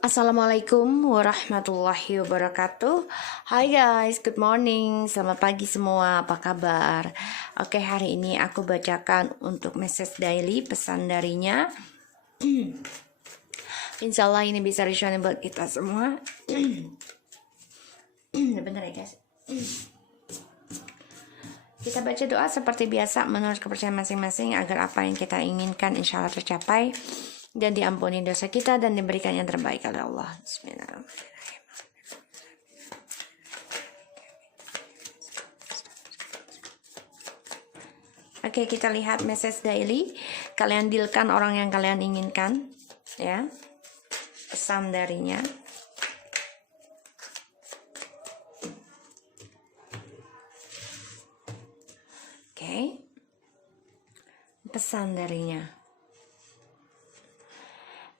Assalamualaikum warahmatullahi wabarakatuh. Hai guys, good morning. Selamat pagi semua, apa kabar? Oke, hari ini aku bacakan untuk message daily pesan darinya. Insya Allah ini bisa resonate buat kita semua. Bentar ya guys. Kita baca doa seperti biasa menurut kepercayaan masing-masing agar apa yang kita inginkan insya Allah tercapai dan diampuni dosa kita dan diberikan yang terbaik oleh Allah. Bismillahirrahmanirrahim. Oke, kita lihat message daily. Kalian dealkan orang yang kalian inginkan, ya. Pesan darinya. Oke. Pesan darinya.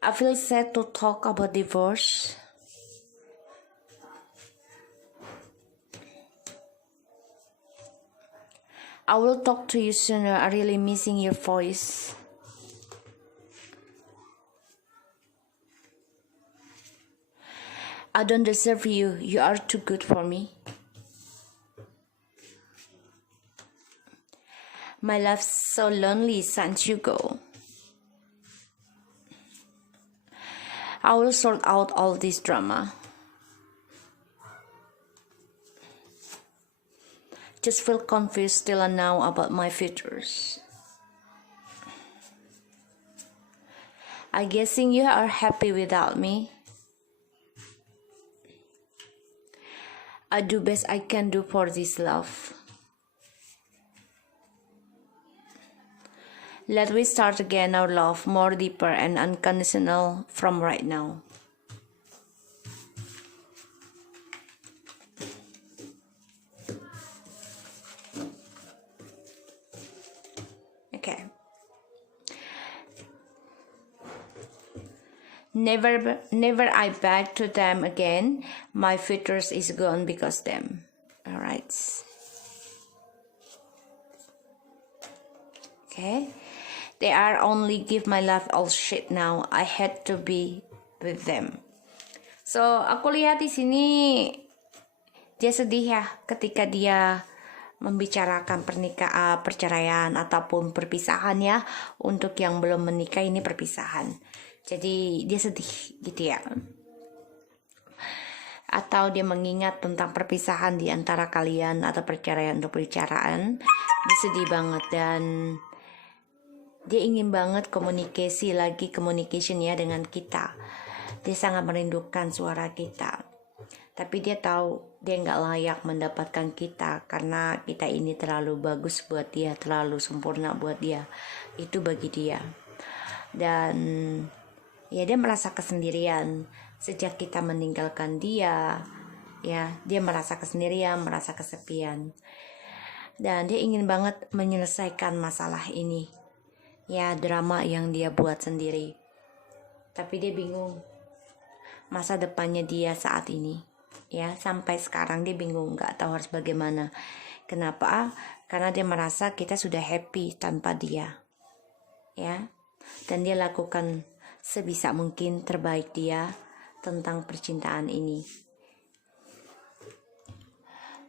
I feel sad to talk about divorce. I will talk to you sooner. I'm really missing your voice. I don't deserve you. You are too good for me. My life's so lonely since you go. I will sort out all this drama. Just feel confused still and now about my futures. I guessing you are happy without me. I do best I can do for this love. Let we start again our love more deeper and unconditional from right now. Okay. Never I beg to them again. My futures is gone because them. All right. Okay. They are only give my life all shit now. I had to be with them. So aku lihat di sini dia sedih ya ketika dia membicarakan perceraian ataupun perpisahan ya. Untuk yang belum menikah ini perpisahan. Jadi dia sedih gitu ya. Atau dia mengingat tentang perpisahan di antara kalian atau perceraian untuk perbicaraan. Dia sedih banget dan dia ingin banget communication ya dengan kita. Dia sangat merindukan suara kita. Tapi dia tahu dia nggak layak mendapatkan kita karena kita ini terlalu bagus buat dia, terlalu sempurna buat dia. Itu bagi dia. Dan ya dia merasa kesendirian sejak kita meninggalkan dia. Ya, dia merasa kesendirian, merasa kesepian. Dan dia ingin banget menyelesaikan masalah ini. Ya, drama yang dia buat sendiri. Tapi dia bingung masa depannya dia saat ini. Ya, sampai sekarang dia bingung, gak tahu harus bagaimana. Kenapa? Karena dia merasa kita sudah happy tanpa dia. Ya, dan dia lakukan sebisa mungkin terbaik dia tentang percintaan ini.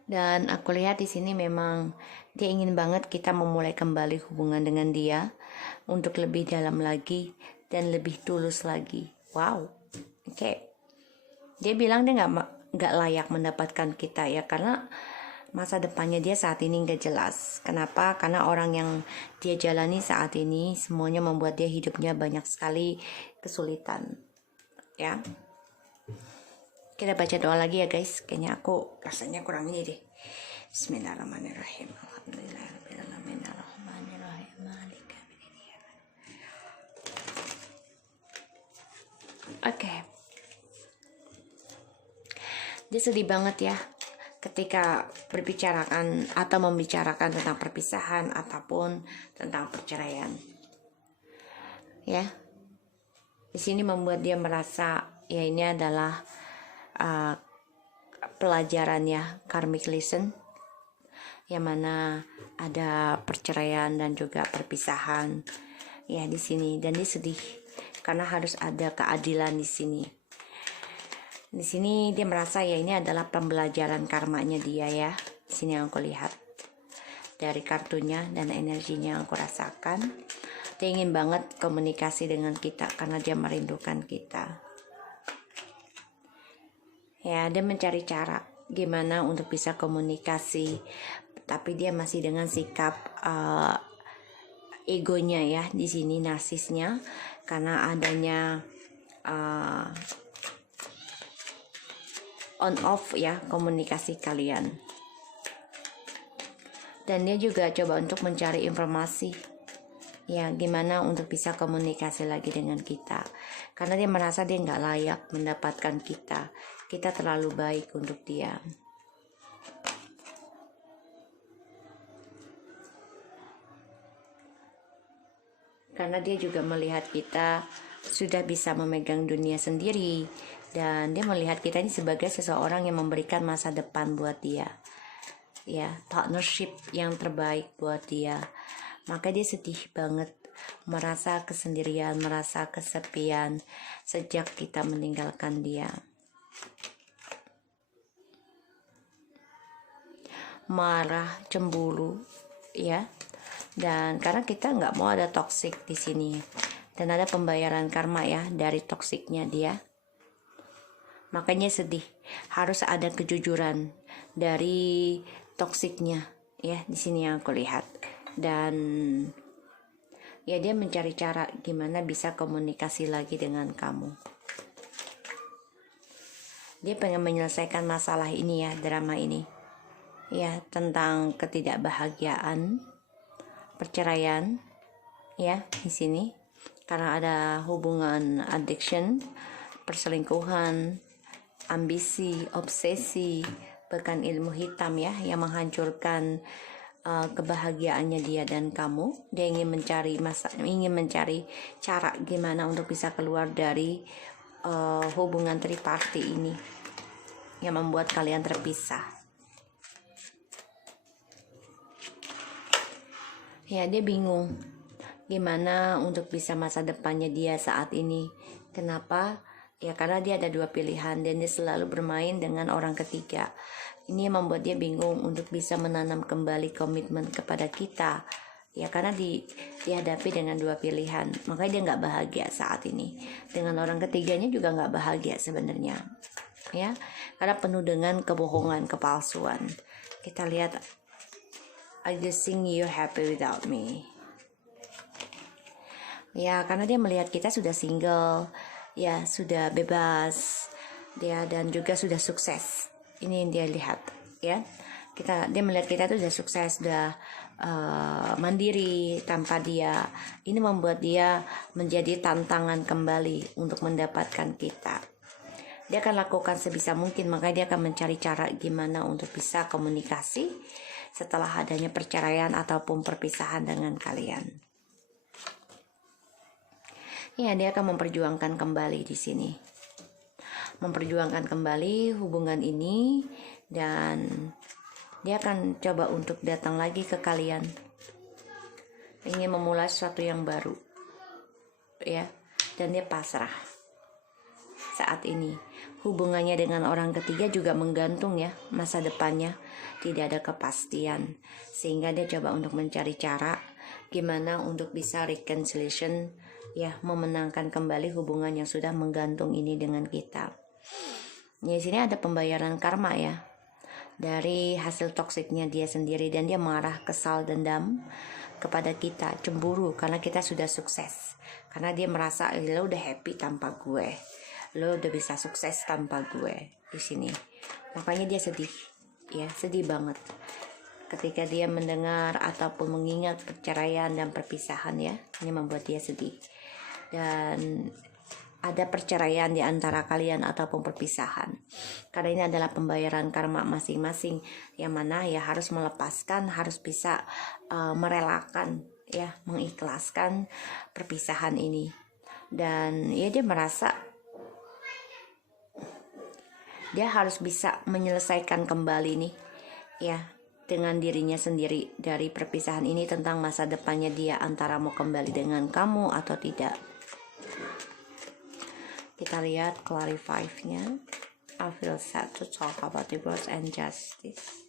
Dan aku lihat di sini memang dia ingin banget kita memulai kembali hubungan dengan dia untuk lebih dalam lagi dan lebih tulus lagi. Wow, oke. Dia bilang dia nggak layak mendapatkan kita ya karena masa depannya dia saat ini nggak jelas. Kenapa? Karena orang yang dia jalani saat ini semuanya membuat dia hidupnya banyak sekali kesulitan. Ya. Kita baca doa lagi ya guys. Kayaknya aku rasanya kurang ini deh. Bismillahirrahmanirrahim. Alhamdulillahirrahmanirrahim. Oke. Dia sedih banget ya ketika membicarakan tentang perpisahan ataupun tentang perceraian. Ya. Di sini membuat dia merasa ya ini adalah pelajarannya karmic lesson yang mana ada perceraian dan juga perpisahan ya di sini, dan dia sedih karena harus ada keadilan di sini. Di sini dia merasa ya ini adalah pembelajaran karmanya dia ya. Di sini yang aku lihat dari kartunya dan energinya yang aku rasakan. Dia ingin banget komunikasi dengan kita karena dia merindukan kita. Ya, dia mencari cara gimana untuk bisa komunikasi, tapi dia masih dengan sikap egonya ya di sini, narsisnya, karena adanya on off ya komunikasi kalian. Dan dia juga coba untuk mencari informasi ya gimana untuk bisa komunikasi lagi dengan kita, karena dia merasa dia nggak layak mendapatkan kita terlalu baik untuk dia. Karena dia juga melihat kita sudah bisa memegang dunia sendiri, dan dia melihat kita ini sebagai seseorang yang memberikan masa depan buat dia ya, partnership yang terbaik buat dia. Maka dia sedih banget, merasa kesendirian, merasa kesepian sejak kita meninggalkan dia. Marah, cemburu ya, dan karena kita nggak mau ada toksik di sini, dan ada pembayaran karma ya dari toksiknya dia. Makanya sedih, harus ada kejujuran dari toksiknya ya di sini yang aku lihat. Dan ya dia mencari cara gimana bisa komunikasi lagi dengan kamu. Dia pengen menyelesaikan masalah ini ya, drama ini ya, tentang ketidakbahagiaan, perceraian ya di sini, karena ada hubungan addiction, perselingkuhan, ambisi, obsesi, bahkan ilmu hitam ya yang menghancurkan kebahagiaannya dia dan kamu. Dia ingin mencari cara gimana untuk bisa keluar dari hubungan triparty ini yang membuat kalian terpisah. Ya, dia bingung gimana untuk bisa masa depannya dia saat ini. Kenapa? Ya karena dia ada dua pilihan dan dia selalu bermain dengan orang ketiga. Ini yang membuat dia bingung untuk bisa menanam kembali komitmen kepada kita. Ya karena dihadapi dengan dua pilihan, makanya dia nggak bahagia saat ini. Dengan orang ketiganya juga nggak bahagia sebenarnya. Ya, karena penuh dengan kebohongan, kepalsuan. Kita lihat, I just think you happy without me. Ya karena dia melihat kita sudah single, ya sudah bebas, dia dan juga sudah sukses. Ini yang dia lihat ya. Dia melihat kita tuh sudah sukses, sudah mandiri tanpa dia. Ini membuat dia menjadi tantangan kembali untuk mendapatkan kita. Dia akan lakukan sebisa mungkin, makanya dia akan mencari cara gimana untuk bisa komunikasi setelah adanya perceraian ataupun perpisahan dengan kalian. Ya, dia akan memperjuangkan kembali di sini. Memperjuangkan kembali hubungan ini, dan dia akan coba untuk datang lagi ke kalian. Ingin memulai sesuatu yang baru. Ya, dan dia pasrah. Saat ini hubungannya dengan orang ketiga juga menggantung ya, masa depannya tidak ada kepastian, sehingga dia coba untuk mencari cara gimana untuk bisa reconciliation ya, memenangkan kembali hubungan yang sudah menggantung ini dengan kita. Di sini ada pembayaran karma ya dari hasil toksiknya dia sendiri, dan dia marah, kesal, dendam kepada kita, cemburu karena kita sudah sukses, karena dia merasa lo udah happy tanpa gue, lo udah bisa sukses tanpa gue di sini. Makanya dia sedih ya, sedih banget ketika dia mendengar ataupun mengingat perceraian dan perpisahan ya. Ini membuat dia sedih, dan ada perceraian di antara kalian ataupun perpisahan, karena ini adalah pembayaran karma masing-masing, yang mana ya harus melepaskan, harus bisa merelakan ya, mengikhlaskan perpisahan ini. Dan ya dia merasa dia harus bisa menyelesaikan kembali nih ya dengan dirinya sendiri dari perpisahan ini, tentang masa depannya dia, antara mau kembali dengan kamu atau tidak. Kita lihat clarify-nya. I feel sad to talk about divorce and justice.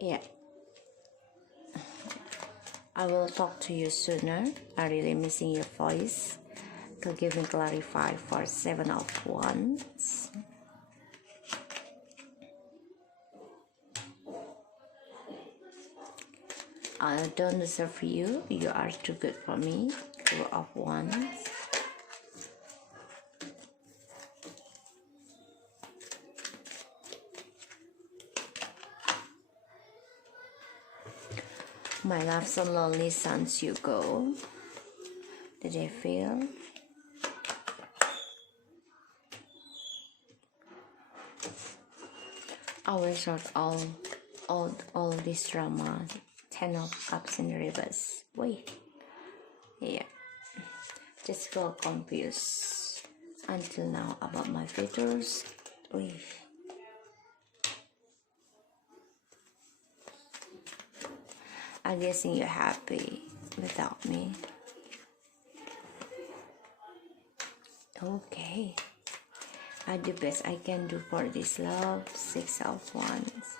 Yeah, I will talk to you sooner. I really missing your voice. To give me clarify for 7 of Wands. I don't deserve you. You are too good for me. 2 of Wands. My love so lonely since you go. The Devil. I will sort all this drama. 10 of Cups in reverse. Wait. Yeah. Just feel confused until now about my features. Wait. I'm guessing you're happy without me. Okay. I do best I can do for this love. 6 of Wands.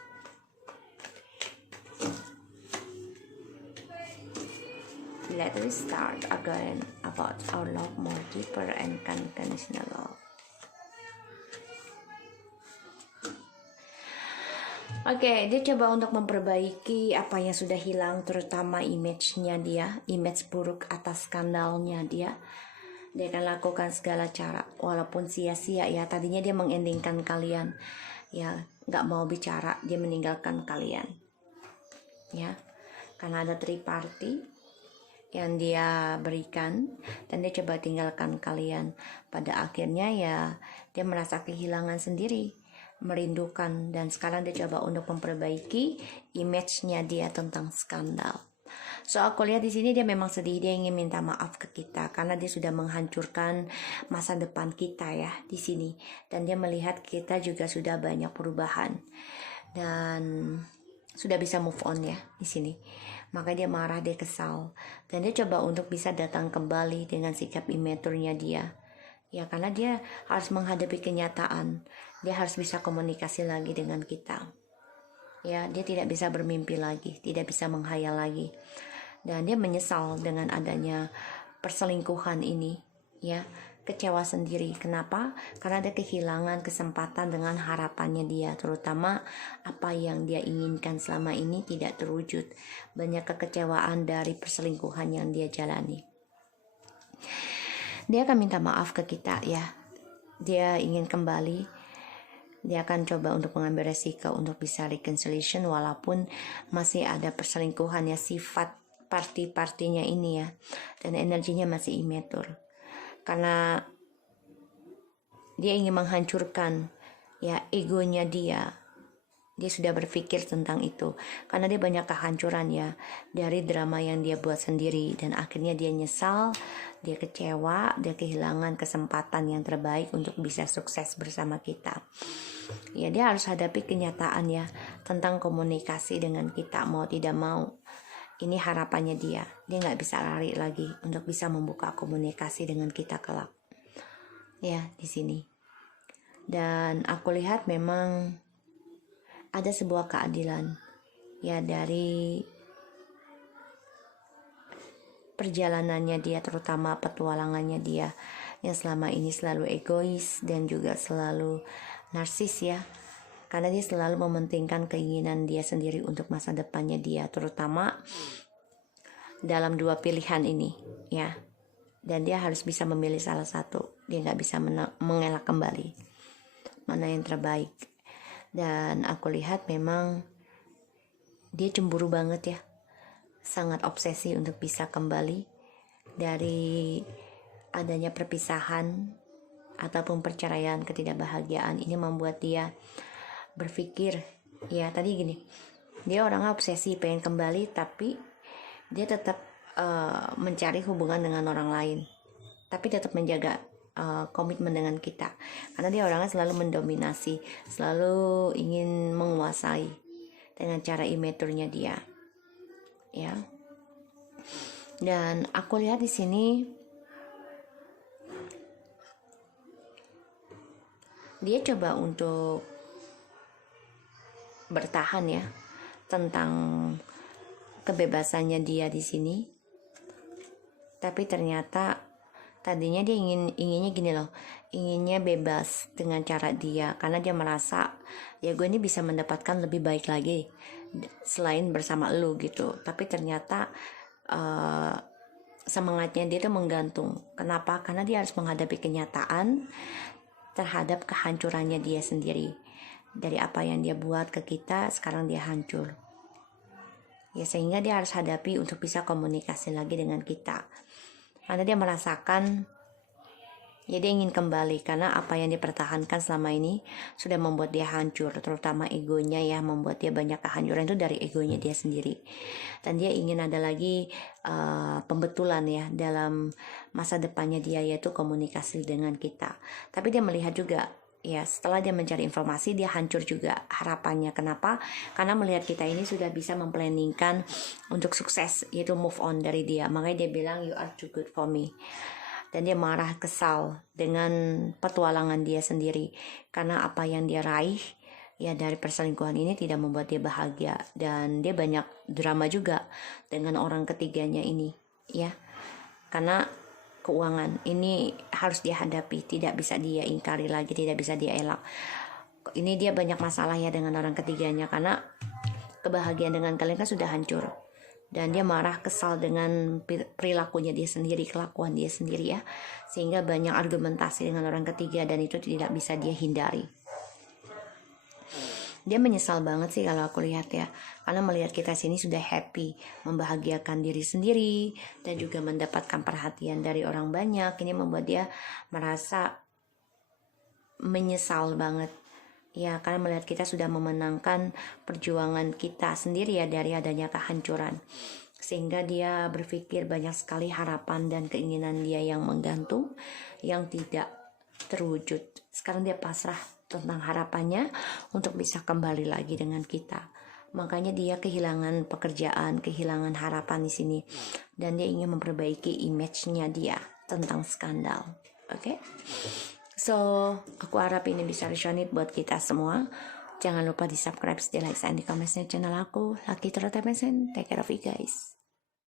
Let us start again about our love more deeper and unconditional love. Oke, dia coba untuk memperbaiki apa yang sudah hilang, terutama image-nya dia, image buruk atas skandalnya dia. Dia akan lakukan segala cara, walaupun sia-sia ya. Tadinya dia mengendingkan kalian, ya nggak mau bicara, dia meninggalkan kalian, ya, karena ada triparty yang dia berikan dan dia coba tinggalkan kalian. Pada akhirnya ya dia merasa kehilangan sendiri, merindukan, dan sekarang dia coba untuk memperbaiki image-nya dia tentang skandal. So aku lihat di sini dia memang sedih, dia ingin minta maaf ke kita karena dia sudah menghancurkan masa depan kita ya di sini, dan dia melihat kita juga sudah banyak perubahan dan sudah bisa move on ya di sini. Maka dia marah, dia kesal, dan dia coba untuk bisa datang kembali dengan sikap imaturnya dia. Ya karena dia harus menghadapi kenyataan, dia harus bisa komunikasi lagi dengan kita. Ya, dia tidak bisa bermimpi lagi, tidak bisa menghayal lagi. Dan dia menyesal dengan adanya perselingkuhan ini, ya. Kecewa sendiri. Kenapa? Karena dia kehilangan kesempatan dengan harapannya dia, terutama apa yang dia inginkan selama ini tidak terwujud. Banyak kekecewaan dari perselingkuhan yang dia jalani. Dia akan minta maaf ke kita ya. Dia ingin kembali. Dia akan coba untuk mengambil resiko untuk bisa reconciliation walaupun masih ada perselingkuhan ya, sifat party-partinya ini ya, dan energinya masih immature. Karena dia ingin menghancurkan ya egonya dia. Dia sudah berpikir tentang itu karena dia banyak kehancuran ya dari drama yang dia buat sendiri, dan akhirnya dia nyesal, dia kecewa, dia kehilangan kesempatan yang terbaik untuk bisa sukses bersama kita. Ya dia harus hadapi kenyataan ya tentang komunikasi dengan kita, mau tidak mau. Ini harapannya dia nggak bisa lari lagi untuk bisa membuka komunikasi dengan kita kelak ya di sini. Dan aku lihat memang ada sebuah keadilan ya dari perjalanannya dia, terutama petualangannya dia yang selama ini selalu egois dan juga selalu narsis ya, karena dia selalu mementingkan keinginan dia sendiri untuk masa depannya dia, terutama dalam 2 pilihan ini ya, dan dia harus bisa memilih salah satu. Dia nggak bisa mengelak kembali mana yang terbaik. Dan aku lihat memang dia cemburu banget ya, sangat obsesi untuk bisa kembali dari adanya perpisahan ataupun perceraian, ketidakbahagiaan. Ini membuat dia berpikir ya tadi gini, dia orangnya obsesi pengen kembali, tapi dia tetap mencari hubungan dengan orang lain, tapi tetap menjaga komitmen dengan kita, karena dia orangnya selalu mendominasi, selalu ingin menguasai dengan cara immaturnya dia ya. Dan aku lihat di sini dia coba untuk bertahan ya tentang kebebasannya dia di sini. Tapi ternyata tadinya dia inginnya gini loh, inginnya bebas dengan cara dia, karena dia merasa ya gue ini bisa mendapatkan lebih baik lagi selain bersama lu gitu. Tapi ternyata semangatnya dia tuh menggantung. Kenapa? Karena dia harus menghadapi kenyataan terhadap kehancurannya dia sendiri. Dari apa yang dia buat ke kita, sekarang dia hancur. Ya, sehingga dia harus hadapi untuk bisa komunikasi lagi dengan kita. Karena dia merasakan, ya dia ingin kembali, karena apa yang dipertahankan selama ini sudah membuat dia hancur, terutama egonya ya, membuat dia banyak kehancuran itu dari egonya dia sendiri. Dan dia ingin ada lagi pembetulan ya dalam masa depannya dia, yaitu komunikasi dengan kita. Tapi dia melihat juga, ya setelah dia mencari informasi, dia hancur juga harapannya. Kenapa? Karena melihat kita ini sudah bisa memplanningkan untuk sukses, yaitu move on dari dia. Makanya dia bilang you are too good for me. Dan dia marah, kesal dengan petualangan dia sendiri, karena apa yang dia raih ya dari perselingkuhan ini tidak membuat dia bahagia. Dan dia banyak drama juga dengan orang ketiganya ini ya, karena keuangan ini harus dia hadapi, tidak bisa dia ingkari lagi, tidak bisa dia elak. Ini dia banyak masalah ya dengan orang ketiganya, karena kebahagiaan dengan kalian kan sudah hancur. Dan dia marah, kesal dengan perilakunya dia sendiri, kelakuan dia sendiri ya, sehingga banyak argumentasi dengan orang ketiga, dan itu tidak bisa dia hindari. Dia menyesal banget sih kalau aku lihat ya, karena melihat kita sini sudah happy, membahagiakan diri sendiri, dan juga mendapatkan perhatian dari orang banyak. Ini membuat dia merasa menyesal banget ya, karena melihat kita sudah memenangkan perjuangan kita sendiri ya dari adanya kehancuran. Sehingga dia berpikir banyak sekali harapan dan keinginan dia yang menggantung, yang tidak terwujud. Sekarang dia pasrah tentang harapannya untuk bisa kembali lagi dengan kita. Makanya dia kehilangan pekerjaan, kehilangan harapan di sini, dan dia ingin memperbaiki image-nya dia tentang skandal. Oke? So, aku harap ini bisa resonate buat kita semua. Jangan lupa di subscribe, di like, dan di komen channel aku. Lucky Terotepesen, take care of you guys.